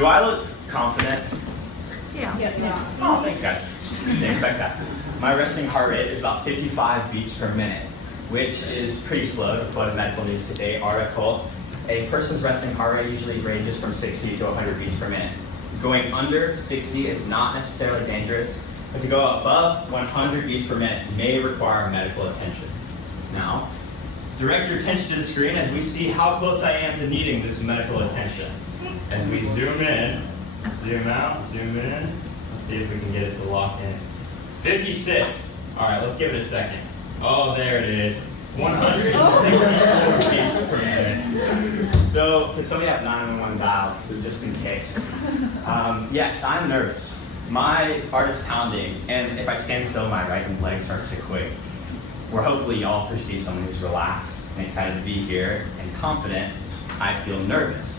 Do I look confident? Yeah. Oh, thanks guys. Didn't expect that. My resting heart rate is about 55 beats per minute, which is pretty slow to quote a Medical News Today article. A person's resting heart rate usually ranges from 60 to 100 beats per minute. Going under 60 is not necessarily dangerous, but to go above 100 beats per minute may require medical attention. Now, direct your attention to the screen as we see how close I am to needing this medical attention. As we zoom in, zoom out, zoom in, let's see if we can get it to lock in. 56. All right, let's give it a second. Oh, there it is. 164 beats per minute. So, can somebody have 911 dialed, so just in case? Yes, I'm nervous. My heart is pounding, and if I stand still, my right leg starts to quake. Where hopefully y'all perceive someone who's relaxed and excited to be here and confident, I feel nervous.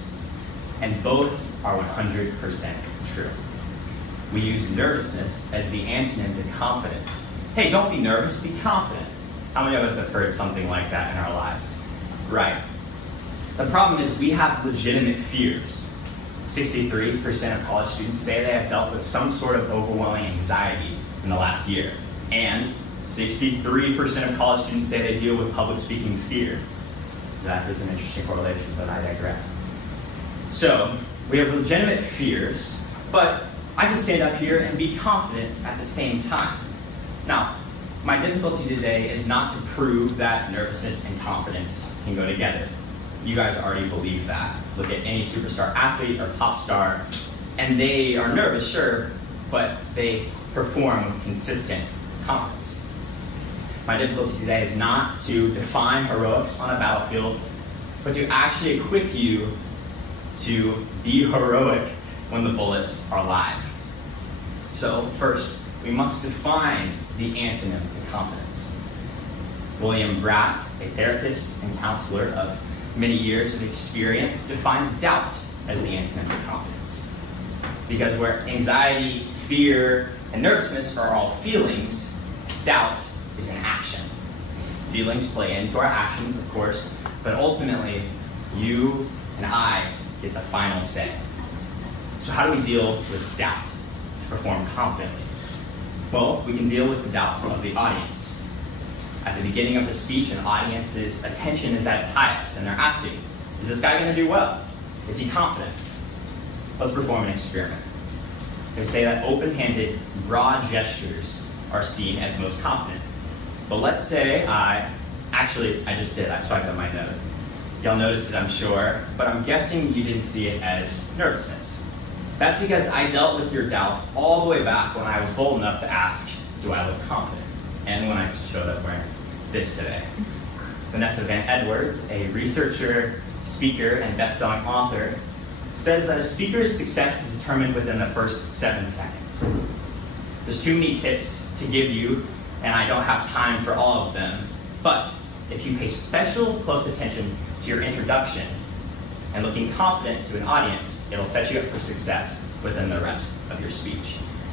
And both are 100% true. We use nervousness as the antonym to confidence. Hey, don't be nervous, be confident. How many of us have heard something like that in our lives? Right. The problem is we have legitimate fears. 63% of college students say they have dealt with some sort of overwhelming anxiety in the last year. And 63% of college students say they deal with public speaking fear. That is an interesting correlation, but I digress. So, we have legitimate fears, but I can stand up here and be confident at the same time. Now, my difficulty today is not to prove that nervousness and confidence can go together. You guys already believe that. Look at any superstar athlete or pop star, and they are nervous, sure, but they perform with consistent confidence. My difficulty today is not to define heroics on a battlefield, but to actually equip you to be heroic when the bullets are live. So first, we must define the antonym to confidence. William Bratt, a therapist and counselor of many years of experience, defines doubt as the antonym to confidence. Because where anxiety, fear, and nervousness are all feelings, doubt is an action. Feelings play into our actions, of course, but ultimately, you and I get the final say. So how do we deal with doubt to perform confidently? Well, we can deal with the doubt of the audience. At the beginning of the speech, an audience's attention is at its highest, and they're asking, is this guy going to do well? Is he confident? Let's perform an experiment. They say that open-handed, broad gestures are seen as most confident. But let's say I just did. I swiped up my nose. Y'all noticed it, I'm sure, but I'm guessing you didn't see it as nervousness. That's because I dealt with your doubt all the way back when I was bold enough to ask, do I look confident? And when I showed up wearing this today. Vanessa Van Edwards, a researcher, speaker, and best-selling author, says that a speaker's success is determined within the first 7 seconds. There's too many tips to give you, and I don't have time for all of them, but if you pay special close attention to your introduction and looking confident to an audience, it'll set you up for success within the rest of your speech.